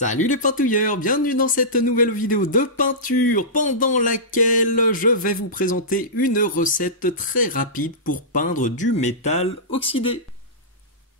Salut les peintouilleurs, bienvenue dans cette nouvelle vidéo de peinture pendant laquelle je vais vous présenter une recette très rapide pour peindre du métal oxydé.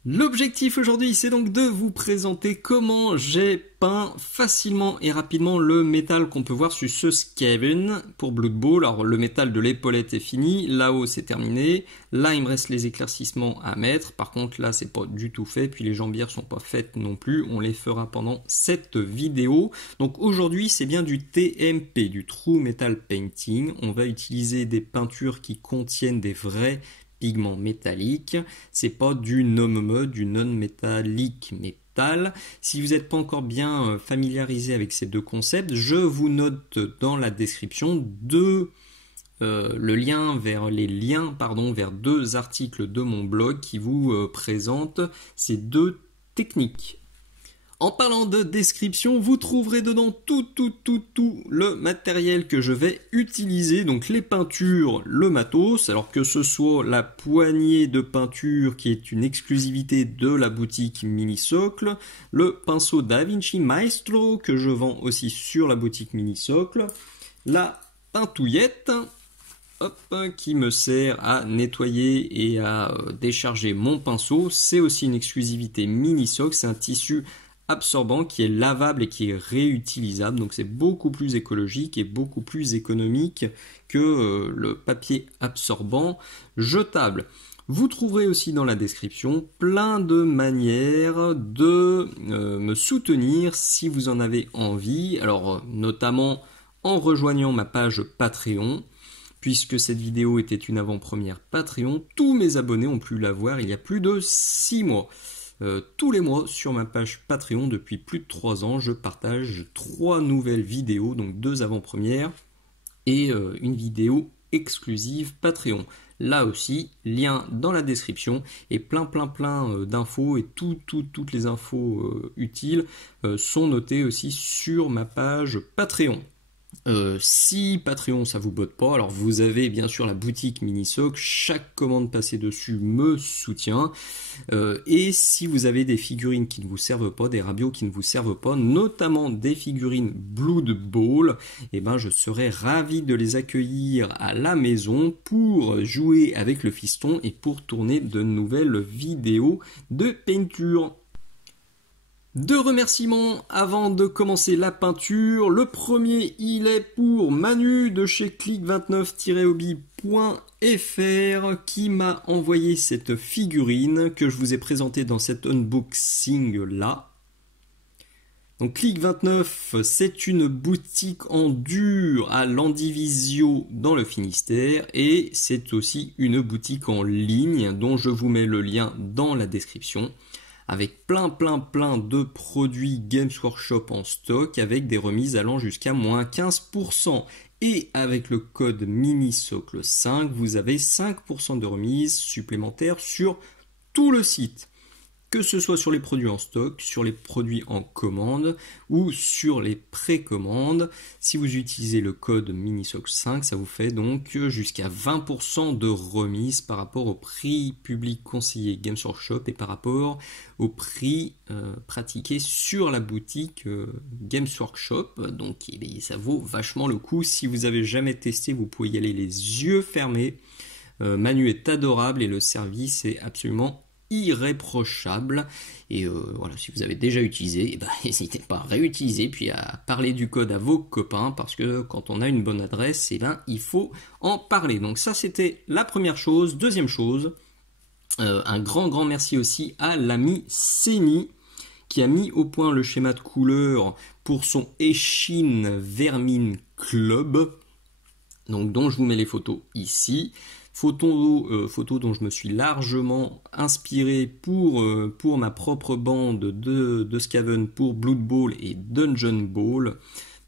L'objectif aujourd'hui, c'est donc de vous présenter comment j'ai peint facilement et rapidement le métal qu'on peut voir sur ce Skaven pour Blood Bowl. Alors le métal de l'épaulette est fini, là-haut c'est terminé, là il me reste les éclaircissements à mettre, par contre là c'est pas du tout fait, puis les jambières sont pas faites non plus, on les fera pendant cette vidéo. Donc aujourd'hui c'est bien du TMP, du True Metal Painting, on va utiliser des peintures qui contiennent des vrais pigments métalliques, c'est pas du NOME, du non-métallique métal. Si vous n'êtes pas encore bien familiarisé avec ces deux concepts, je vous note dans la description le lien vers vers deux articles de mon blog qui vous présentent ces deux techniques. En parlant de description, vous trouverez dedans tout le matériel que je vais utiliser, donc les peintures, le matos, alors que ce soit la poignée de peinture qui est une exclusivité de la boutique Minisocle, le pinceau Da Vinci Maestro que je vends aussi sur la boutique Minisocle, la peintouillette, qui me sert à nettoyer et à décharger mon pinceau, c'est aussi une exclusivité Minisocle, c'est un tissu absorbant qui est lavable et qui est réutilisable, donc c'est beaucoup plus écologique et beaucoup plus économique que le papier absorbant jetable. Vous trouverez aussi dans la description plein de manières de me soutenir si vous en avez envie, alors notamment en rejoignant ma page Patreon. Puisque cette vidéo était une avant-première Patreon, tous mes abonnés ont pu la voir il y a plus de 6 mois. Tous les mois sur ma page Patreon depuis plus de 3 ans, je partage 3 nouvelles vidéos, donc 2 avant-premières et une vidéo exclusive Patreon. Là aussi, lien dans la description et plein d'infos et toutes les infos utiles sont notées aussi sur ma page Patreon. Si Patreon ça vous botte pas, alors vous avez bien sûr la boutique Minisocle, chaque commande passée dessus me soutient, et si vous avez des figurines qui ne vous servent pas, des rabios qui ne vous servent pas, notamment des figurines Blood Bowl, et ben je serais ravi de les accueillir à la maison pour jouer avec le fiston et pour tourner de nouvelles vidéos de peinture. Deux remerciements avant de commencer la peinture. Le premier, il est pour Manu de chez click29-hobby.fr qui m'a envoyé cette figurine que je vous ai présentée dans cet unboxing là. Donc Click29, c'est une boutique en dur à Landivisio dans le Finistère et c'est aussi une boutique en ligne dont je vous mets le lien dans la description, avec plein de produits Games Workshop en stock, avec des remises allant jusqu'à moins 15%. Et avec le code MINISOCLE5, vous avez 5% de remise supplémentaire sur tout le site. Que ce soit sur les produits en stock, sur les produits en commande ou sur les précommandes. Si vous utilisez le code MINISOCLE5, ça vous fait donc jusqu'à 20% de remise par rapport au prix public conseillé Games Workshop et par rapport au prix pratiqué sur la boutique Games Workshop. Donc ça vaut vachement le coup. Si vous avez jamais testé, vous pouvez y aller les yeux fermés. Manu est adorable et le service est absolument irréprochable. Et voilà, si vous avez déjà utilisé, n'hésitez pas à réutiliser puis à parler du code à vos copains, parce que quand on a une bonne adresse, il faut en parler. Donc ça, c'était la première chose. Deuxième chose, un grand merci aussi à l'ami Seni qui a mis au point le schéma de couleur pour son Eshin Vermine Club, donc dont je vous mets les photos ici. Photos dont je me suis largement inspiré pour ma propre bande de Skaven pour Blood Bowl et Dungeon Bowl.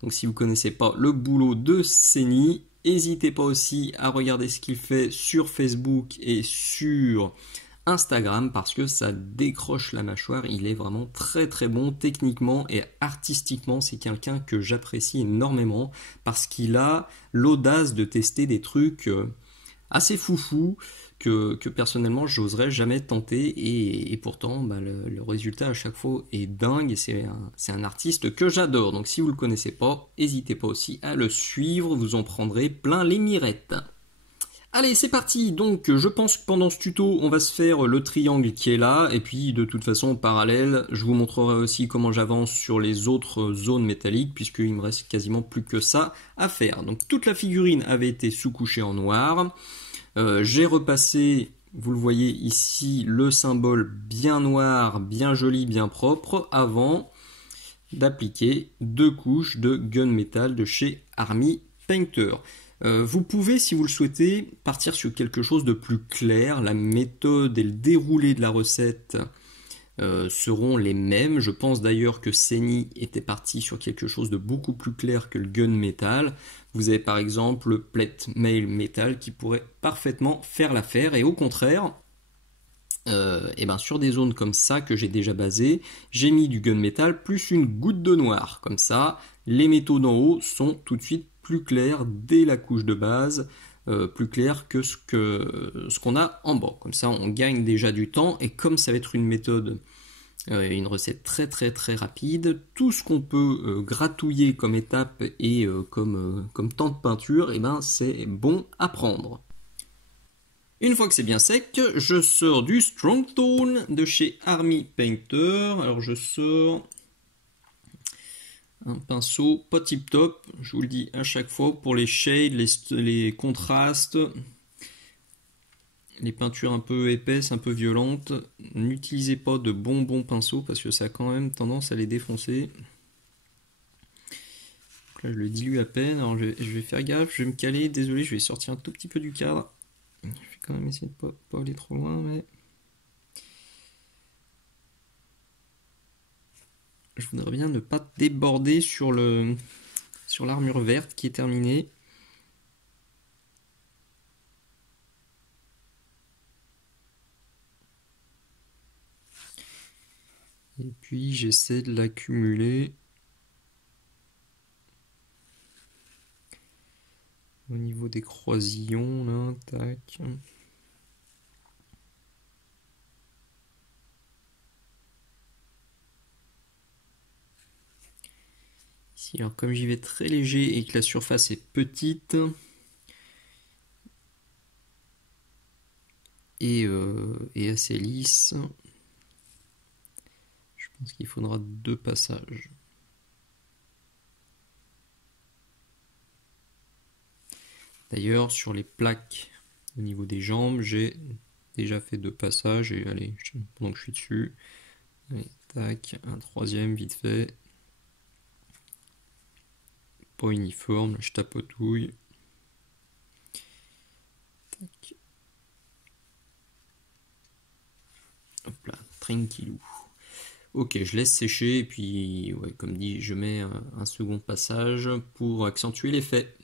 Donc si vous ne connaissez pas le boulot de Seni, n'hésitez pas aussi à regarder ce qu'il fait sur Facebook et sur Instagram, parce que ça décroche la mâchoire. Il est vraiment très bon techniquement et artistiquement. C'est quelqu'un que j'apprécie énormément parce qu'il a l'audace de tester des trucs assez foufou que personnellement j'oserais jamais tenter, et pourtant le résultat à chaque fois est dingue, et c'est un artiste que j'adore. Donc si vous le connaissez pas, n'hésitez pas aussi à le suivre, vous en prendrez plein les mirettes. Allez, c'est parti. Donc je pense que pendant ce tuto on va se faire le triangle qui est là, et puis de toute façon en parallèle je vous montrerai aussi comment j'avance sur les autres zones métalliques, puisqu'il me reste quasiment plus que ça à faire. Donc toute la figurine avait été sous-couchée en noir. J'ai repassé, vous le voyez ici, le symbole bien noir, bien joli, bien propre, avant d'appliquer 2 couches de gunmetal de chez Army Painter. Vous pouvez, si vous le souhaitez, partir sur quelque chose de plus clair. La méthode et le déroulé de la recette seront les mêmes. Je pense d'ailleurs que Seni était parti sur quelque chose de beaucoup plus clair que le gunmetal. Vous avez par exemple le plate mail metal qui pourrait parfaitement faire l'affaire, et au contraire, sur des zones comme ça que j'ai déjà basées, j'ai mis du gunmetal plus une goutte de noir. Comme ça, les métaux d'en haut sont tout de suite plus clairs dès la couche de base, plus clair que ce qu'on a en bas. Comme ça, on gagne déjà du temps, et comme ça va être une méthode, une recette très très très rapide, tout ce qu'on peut gratouiller comme étape et comme temps de peinture, c'est bon à prendre. Une fois que c'est bien sec, je sors du Strong Tone de chez Army Painter. Alors je sors un pinceau pas tip top, je vous le dis à chaque fois, pour les shades, les contrastes, les peintures un peu épaisses, un peu violentes. N'utilisez pas de bons pinceaux parce que ça a quand même tendance à les défoncer. Donc là je le dilue à peine, alors je vais faire gaffe, je vais me caler, désolé, je vais sortir un tout petit peu du cadre. Je vais quand même essayer de pas aller trop loin, mais je voudrais bien ne pas déborder sur l'armure verte qui est terminée. Et puis j'essaie de l'accumuler au niveau des croisillons, là, tac. Ici, alors comme j'y vais très léger et que la surface est petite, et assez lisse, je pense qu'il faudra 2 passages. D'ailleurs, sur les plaques au niveau des jambes, j'ai déjà fait 2 passages, et allez, pendant que je suis dessus, allez, tac, un troisième vite fait. Pas uniforme, je tapotouille. Tac. Hop là, tranquillou. Ok, je laisse sécher, et puis, ouais, comme dit, je mets un second passage pour accentuer l'effet.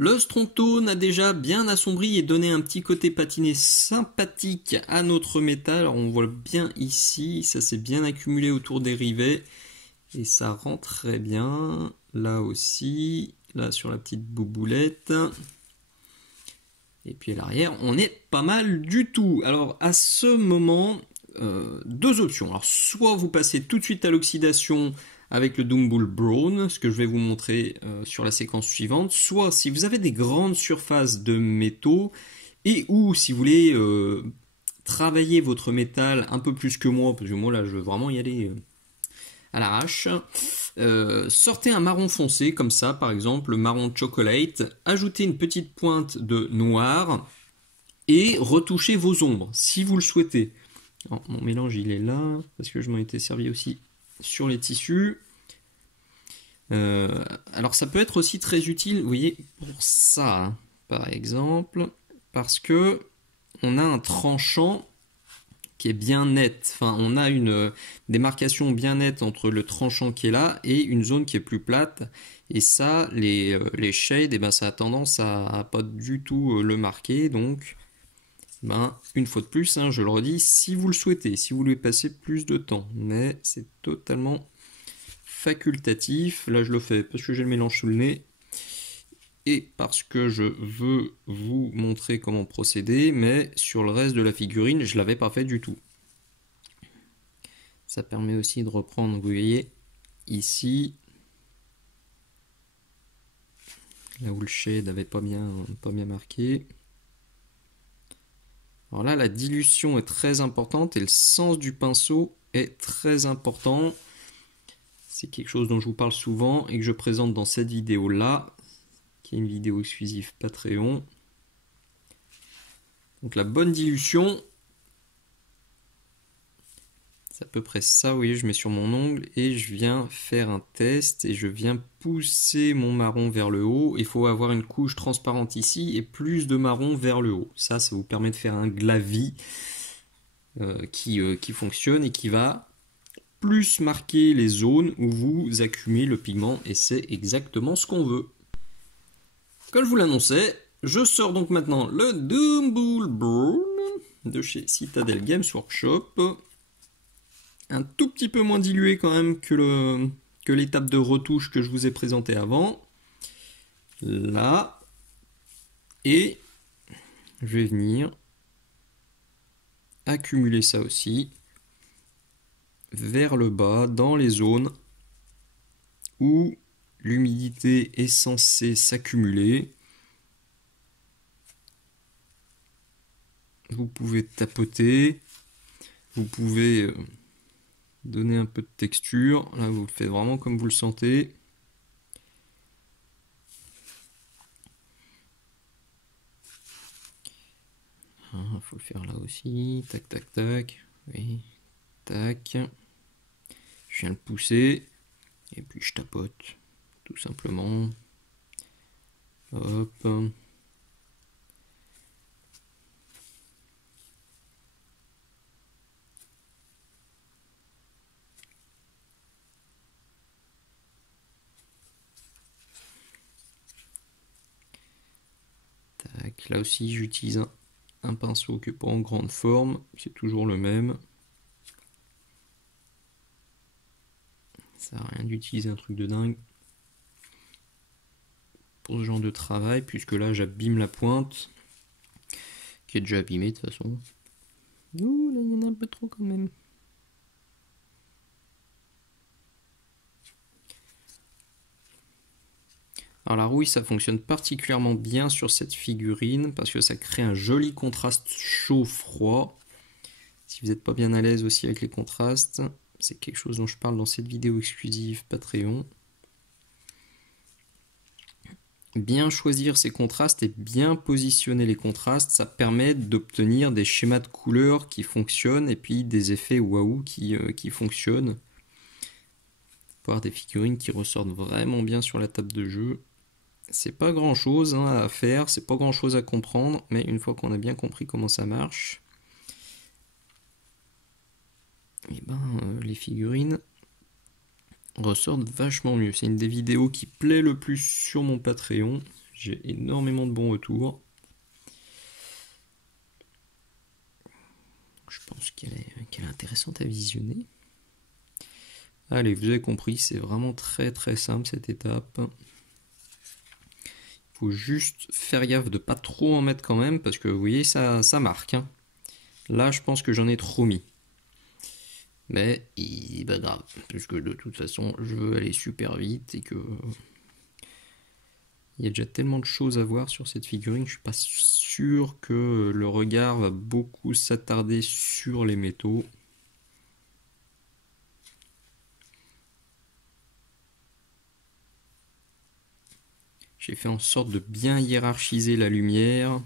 Le Strong Tone a déjà bien assombri et donné un petit côté patiné sympathique à notre métal. Alors on voit bien ici, ça s'est bien accumulé autour des rivets et ça rend très bien. Là aussi, là sur la petite bouboulette. Et puis à l'arrière, on est pas mal du tout. Alors à ce moment, 2 options. Alors soit vous passez tout de suite à l'oxydation avec le Doombull Brown, ce que je vais vous montrer sur la séquence suivante, soit si vous avez des grandes surfaces de métaux, et ou si vous voulez travailler votre métal un peu plus que moi, parce que moi là je veux vraiment y aller à l'arrache, sortez un marron foncé comme ça, par exemple le marron chocolate, ajoutez une petite pointe de noir, et retouchez vos ombres, si vous le souhaitez. Alors, mon mélange il est là, parce que je m'en étais servi aussi sur les tissus. Alors ça peut être aussi très utile, vous voyez, pour ça, hein, par exemple, parce que on a un tranchant qui est bien net. Enfin, on a une démarcation bien nette entre le tranchant qui est là et une zone qui est plus plate. Et ça, les shades, eh ben, ça a tendance à pas du tout le marquer. Donc, une fois de plus, hein, je le redis, si vous le souhaitez, si vous voulez passer plus de temps, mais c'est totalement facultatif. Là, je le fais parce que j'ai le mélange sous le nez. et parce que je veux vous montrer comment procéder, mais sur le reste de la figurine, je ne l'avais pas fait du tout. Ça permet aussi de reprendre, vous voyez, ici, là où le shade n'avait pas bien marqué. Alors là, la dilution est très importante et le sens du pinceau est très important. C'est quelque chose dont je vous parle souvent et que je présente dans cette vidéo-là, qui est une vidéo exclusive Patreon. Donc la bonne dilution, c'est à peu près ça, vous voyez, je mets sur mon ongle et je viens faire un test et je viens pousser mon marron vers le haut. Il faut avoir une couche transparente ici et plus de marron vers le haut. Ça vous permet de faire un glavis qui fonctionne et qui va plus marquer les zones où vous accumulez le pigment et c'est exactement ce qu'on veut. Comme je vous l'annonçais, je sors donc maintenant le Dumble Brown de chez Citadel Games Workshop. Un tout petit peu moins dilué quand même que l'étape de retouche que je vous ai présentée avant. Là. Et je vais venir accumuler ça aussi vers le bas dans les zones où l'humidité est censée s'accumuler. Vous pouvez tapoter, vous pouvez donner un peu de texture. Là, vous le faites vraiment comme vous le sentez. Il faut le faire là aussi. Tac, tac, tac. Oui. Tac. Je viens le pousser. Et puis je tapote. Tout simplement. Hop. Tac. Là aussi, j'utilise un pinceau qui n'est pas en grande forme. C'est toujours le même. Ça sert à rien d'utiliser un truc de dingue pour ce genre de travail, puisque là j'abîme la pointe qui est déjà abîmée de toute façon. Ouh, là il y en a un peu trop quand même. Alors la rouille, ça fonctionne particulièrement bien sur cette figurine parce que ça crée un joli contraste chaud-froid. Si vous n'êtes pas bien à l'aise aussi avec les contrastes, c'est quelque chose dont je parle dans cette vidéo exclusive Patreon. Bien choisir ces contrastes et bien positionner les contrastes, ça permet d'obtenir des schémas de couleurs qui fonctionnent et puis des effets waouh qui fonctionnent. Pour avoir des figurines qui ressortent vraiment bien sur la table de jeu. C'est pas grand chose à faire, c'est pas grand chose à comprendre, mais une fois qu'on a bien compris comment ça marche, et les figurines ressortent vachement mieux. C'est une des vidéos qui plaît le plus sur mon Patreon. J'ai énormément de bons retours. Je pense qu'elle est intéressante à visionner. Allez, vous avez compris, c'est vraiment très très simple cette étape. Il faut juste faire gaffe de pas trop en mettre quand même, parce que vous voyez, ça marque. Hein. Là, je pense que j'en ai trop mis. Mais il pas grave, puisque de toute façon, je veux aller super vite et que il y a déjà tellement de choses à voir sur cette figurine, je suis pas sûr que le regard va beaucoup s'attarder sur les métaux. J'ai fait en sorte de bien hiérarchiser la lumière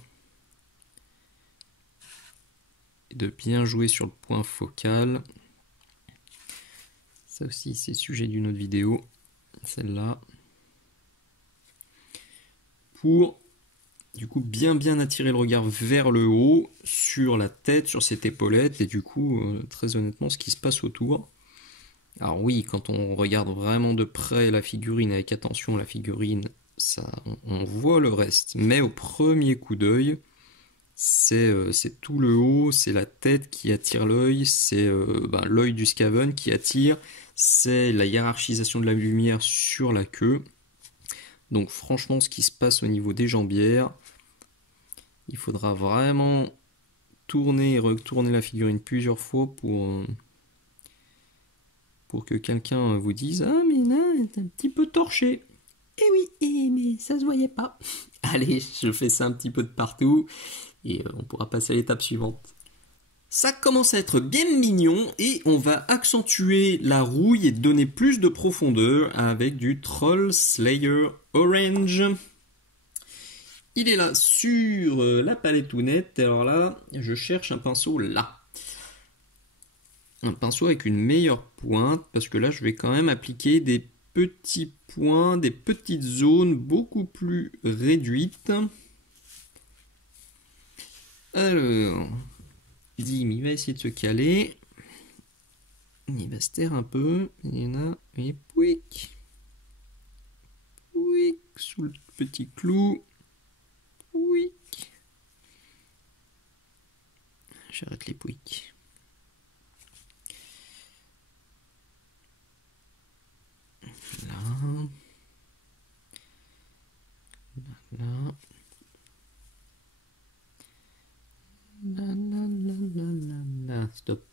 et de bien jouer sur le point focal. Ça aussi, c'est le sujet d'une autre vidéo, celle-là. Pour, du coup, bien attirer le regard vers le haut, sur la tête, sur cette épaulette, et du coup, très honnêtement, ce qui se passe autour. Alors oui, quand on regarde vraiment de près la figurine, avec attention la figurine, ça, on voit le reste. Mais au premier coup d'œil, c'est tout le haut, c'est la tête qui attire l'œil, c'est l'œil du Skaven qui attire, c'est la hiérarchisation de la lumière sur la queue. Donc franchement, ce qui se passe au niveau des jambières, il faudra vraiment tourner et retourner la figurine plusieurs fois pour que quelqu'un vous dise « Ah mais là, c'est un petit peu torché ». Eh oui, mais ça se voyait pas. Allez, je fais ça un petit peu de partout et on pourra passer à l'étape suivante. Ça commence à être bien mignon et on va accentuer la rouille et donner plus de profondeur avec du Troll Slayer Orange. Il est là sur la palette nette. Alors là, je cherche un pinceau là. Un pinceau avec une meilleure pointe parce que là, je vais quand même appliquer des petits points, des petites zones beaucoup plus réduites. Alors, Dim, il va essayer de se caler. Il va se taire un peu. Il y en a. Et pouic. Pouic. Sous le petit clou. Pouic. J'arrête les pouics. Là. Là. Là, là, là, là, là, là. Stop.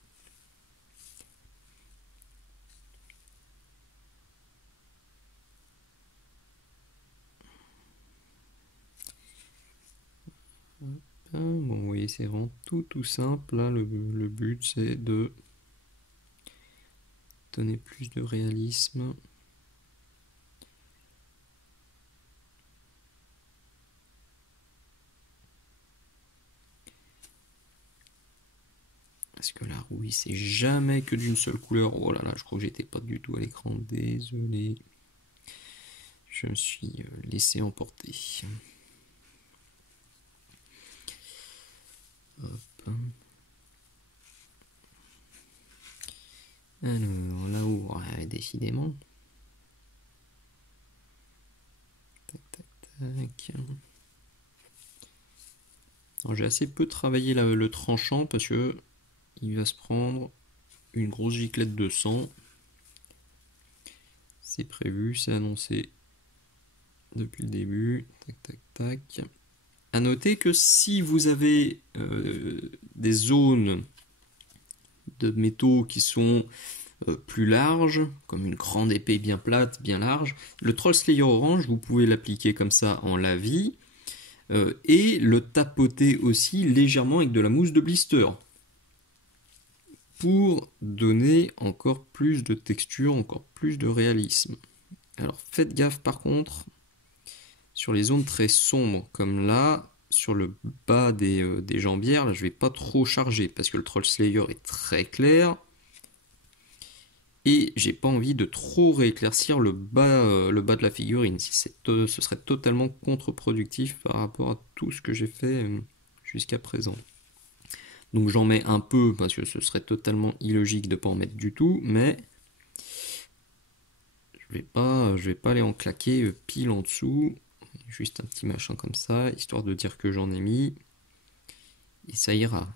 Bon, vous voyez, c'est vraiment tout simple. Là, le but, c'est de donner plus de réalisme. Parce que la rouille, c'est jamais que d'une seule couleur. Oh là là, je crois que j'étais pas du tout à l'écran. Désolé. Je me suis laissé emporter. Hop. Alors, là-haut, ouais, décidément. Tac, tac, tac. Alors, j'ai assez peu travaillé le tranchant parce que il va se prendre une grosse giclette de sang. C'est prévu, c'est annoncé depuis le début. Tac, tac, tac. À noter que si vous avez des zones de métaux qui sont plus larges, comme une grande épée bien plate, bien large, le Troll Slayer Orange, vous pouvez l'appliquer comme ça en lavis et le tapoter aussi légèrement avec de la mousse de blister pour donner encore plus de texture, encore plus de réalisme. Alors faites gaffe par contre sur les zones très sombres comme là, sur le bas des jambières, là je vais pas trop charger parce que le Troll Slayer est très clair et j'ai pas envie de trop rééclaircir le bas de la figurine. Ce serait totalement contre-productif par rapport à tout ce que j'ai fait jusqu'à présent. Donc j'en mets un peu parce que ce serait totalement illogique de ne pas en mettre du tout, mais je vais pas aller en claquer pile en dessous. Juste un petit machin comme ça, histoire de dire que j'en ai mis. Et ça ira.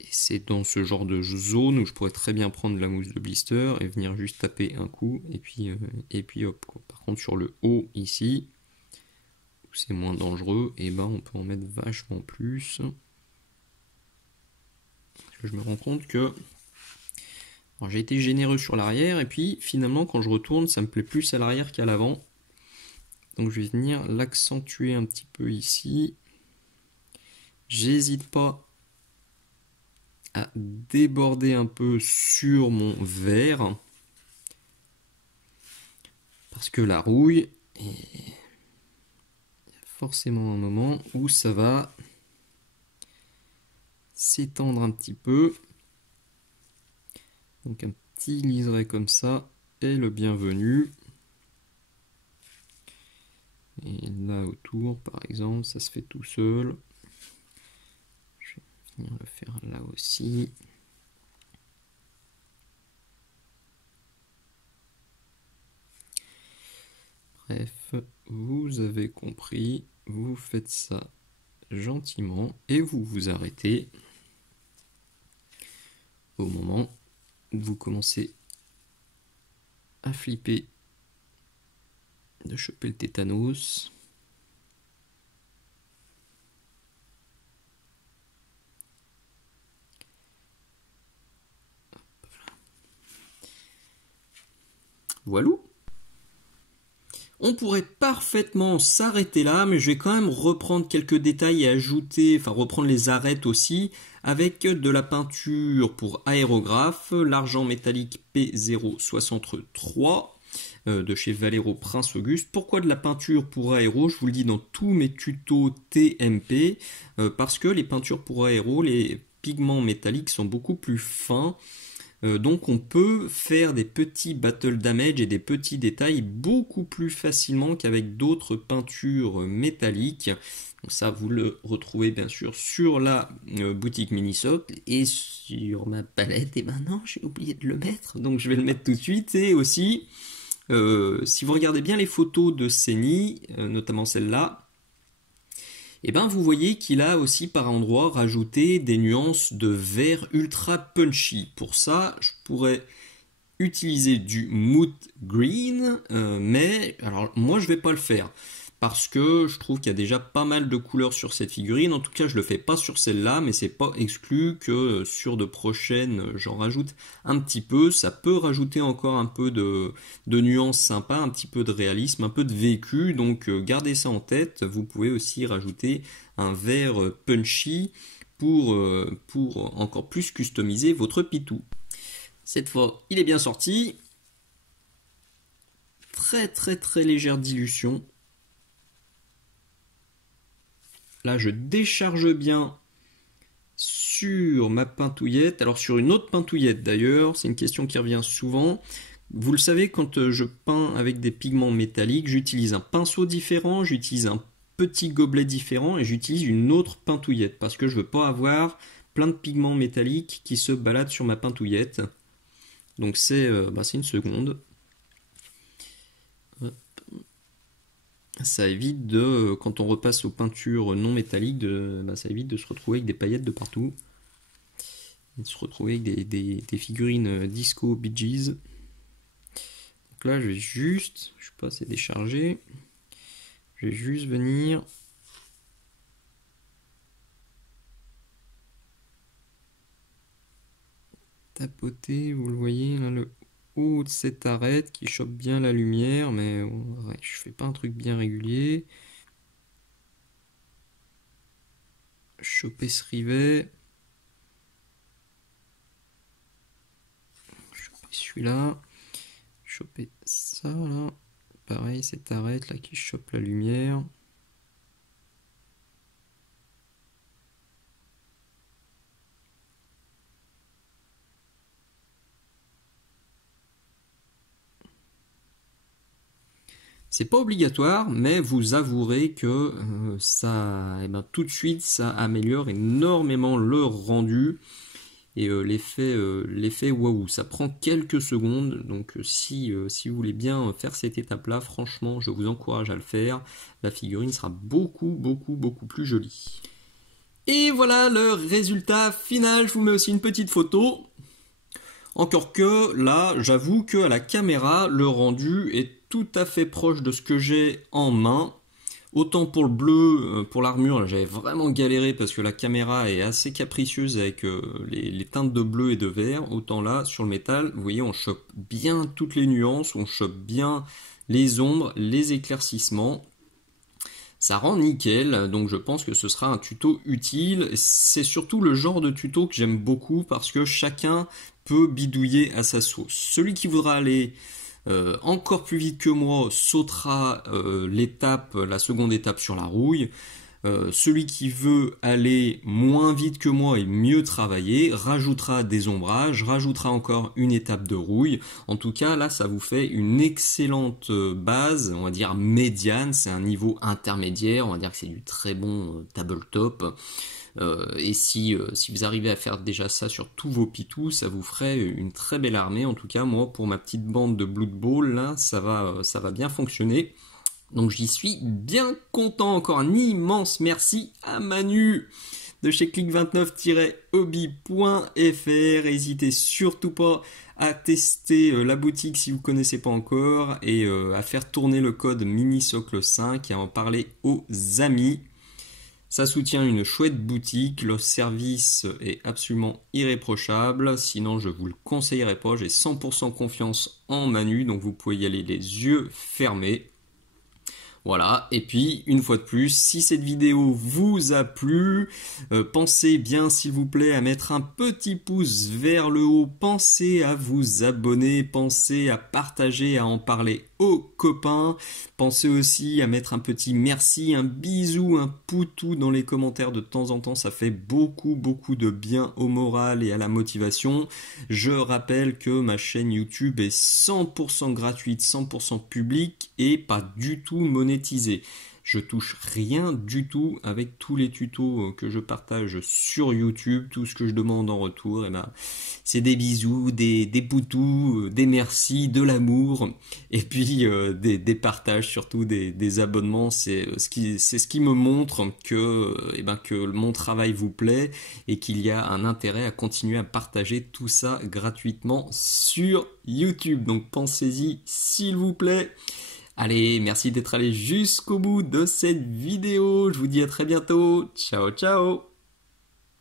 Et c'est dans ce genre de zone où je pourrais très bien prendre la mousse de blister et venir juste taper un coup. Et puis hop. Quoi. Par contre sur le haut ici, où c'est moins dangereux, et ben on peut en mettre vachement plus. Parce que je me rends compte que j'ai été généreux sur l'arrière et puis finalement quand je retourne ça me plaît plus à l'arrière qu'à l'avant. Donc je vais venir l'accentuer un petit peu ici. J'hésite pas à déborder un peu sur mon verre. Parce que la rouille, il y a forcément un moment où ça va s'étendre un petit peu. Donc un petit liseré comme ça est le bienvenu. Et là autour, par exemple, ça se fait tout seul. Je vais venir le faire là aussi. Bref, vous avez compris, vous faites ça gentiment et vous vous arrêtez au moment où vous commencez à flipper de choper le tétanos. Voilà. On pourrait parfaitement s'arrêter là, mais je vais quand même reprendre quelques détails et ajouter, enfin reprendre les arêtes aussi, avec de la peinture pour aérographe, l'argent métallique P063 de chez Valero Prince Auguste. Pourquoi de la peinture pour aéro? Je vous le dis dans tous mes tutos TMP, parce que les peintures pour aéro, les pigments métalliques sont beaucoup plus fins. Donc on peut faire des petits battle damage et des petits détails beaucoup plus facilement qu'avec d'autres peintures métalliques. Donc ça vous le retrouvez bien sûr sur la boutique Minisocle et sur ma palette. Et maintenant j'ai oublié de le mettre, donc je vais le mettre tout de suite. Et aussi, si vous regardez bien les photos de Ceni, notamment celle-là, et ben vous voyez qu'il a aussi par endroits rajouté des nuances de vert ultra punchy. Pour ça, je pourrais utiliser du mood green, mais alors moi je vais pas le faire parce que je trouve qu'il y a déjà pas mal de couleurs sur cette figurine. En tout cas, je le fais pas sur celle-là, mais c'est pas exclu que sur de prochaines, j'en rajoute un petit peu. Ça peut rajouter encore un peu de nuances sympas, un petit peu de réalisme, un peu de vécu. Donc gardez ça en tête. Vous pouvez aussi rajouter un vert punchy pour encore plus customiser votre pitou. Cette fois, il est bien sorti. Très très très légère dilution. Là, je décharge bien sur ma pintouillette. Alors, sur une autre pintouillette d'ailleurs, c'est une question qui revient souvent. Vous le savez, quand je peins avec des pigments métalliques, j'utilise un pinceau différent, j'utilise un petit gobelet différent et j'utilise une autre pintouillette parce que je ne veux pas avoir plein de pigments métalliques qui se baladent sur ma pintouillette. Donc, c'est une seconde. Ça évite de, quand on repasse aux peintures non métalliques, ça évite de se retrouver avec des paillettes de partout. Et de se retrouver avec des figurines disco Bee Gees. Donc là, je vais juste, je sais pas, c'est déchargé. Je vais juste venir tapoter, vous le voyez, là, le haut de cette arête qui chope bien la lumière, mais ouais, je fais pas un truc bien régulier. Choper ce rivet. Choper celui-là. Choper ça là. Pareil, cette arête là qui chope la lumière. C'est pas obligatoire, mais vous avouerez que ça, tout de suite, ça améliore énormément le rendu et l'effet waouh. Ça prend quelques secondes, donc si vous voulez bien faire cette étape-là, franchement, je vous encourage à le faire. La figurine sera beaucoup plus jolie. Et voilà le résultat final. Je vous mets aussi une petite photo. Encore que là, j'avoue qu'à la caméra, le rendu est tout à fait proche de ce que j'ai en main. Autant pour le bleu, pour l'armure, j'avais vraiment galéré parce que la caméra est assez capricieuse avec les teintes de bleu et de vert. Autant là, sur le métal, vous voyez, on chope bien toutes les nuances, on chope bien les ombres, les éclaircissements. Ça rend nickel, donc je pense que ce sera un tuto utile. C'est surtout le genre de tuto que j'aime beaucoup parce que chacun peut bidouiller à sa sauce. Celui qui voudra aller encore plus vite que moi sautera la seconde étape sur la rouille. Celui qui veut aller moins vite que moi et mieux travailler rajoutera des ombrages, rajoutera encore une étape de rouille. En tout cas, là, ça vous fait une excellente base, on va dire médiane, c'est un niveau intermédiaire, on va dire que c'est du très bon tabletop. Et si vous arrivez à faire déjà ça sur tous vos pitous, ça vous ferait une très belle armée. En tout cas, moi, pour ma petite bande de Blood Bowl, là, ça va bien fonctionner. Donc j'y suis bien content. Encore un immense merci à Manu de chez click29-hobby.fr. N'hésitez surtout pas à tester la boutique si vous ne connaissez pas encore et à faire tourner le code MiniSocle5 et à en parler aux amis. Ça soutient une chouette boutique, le service est absolument irréprochable, sinon je vous le conseillerais pas, j'ai 100% confiance en Manu, donc vous pouvez y aller les yeux fermés. Voilà, et puis une fois de plus, si cette vidéo vous a plu, pensez bien s'il vous plaît à mettre un petit pouce vers le haut, pensez à vous abonner, pensez à partager, à en parler aux copains, pensez aussi à mettre un petit merci, un bisou, un poutou dans les commentaires de temps en temps, ça fait beaucoup de bien au moral et à la motivation. Je rappelle que ma chaîne YouTube est 100% gratuite, 100% publique et pas du tout monétisée. Je touche rien du tout avec tous les tutos que je partage sur YouTube. Tout ce que je demande en retour, c'est des bisous, des poutous, des merci, de l'amour et puis des partages, surtout des abonnements. C'est ce qui me montre que mon travail vous plaît et qu'il y a un intérêt à continuer à partager tout ça gratuitement sur YouTube. Donc pensez-y s'il vous plaît. Allez, merci d'être allé jusqu'au bout de cette vidéo. Je vous dis à très bientôt. Ciao, ciao.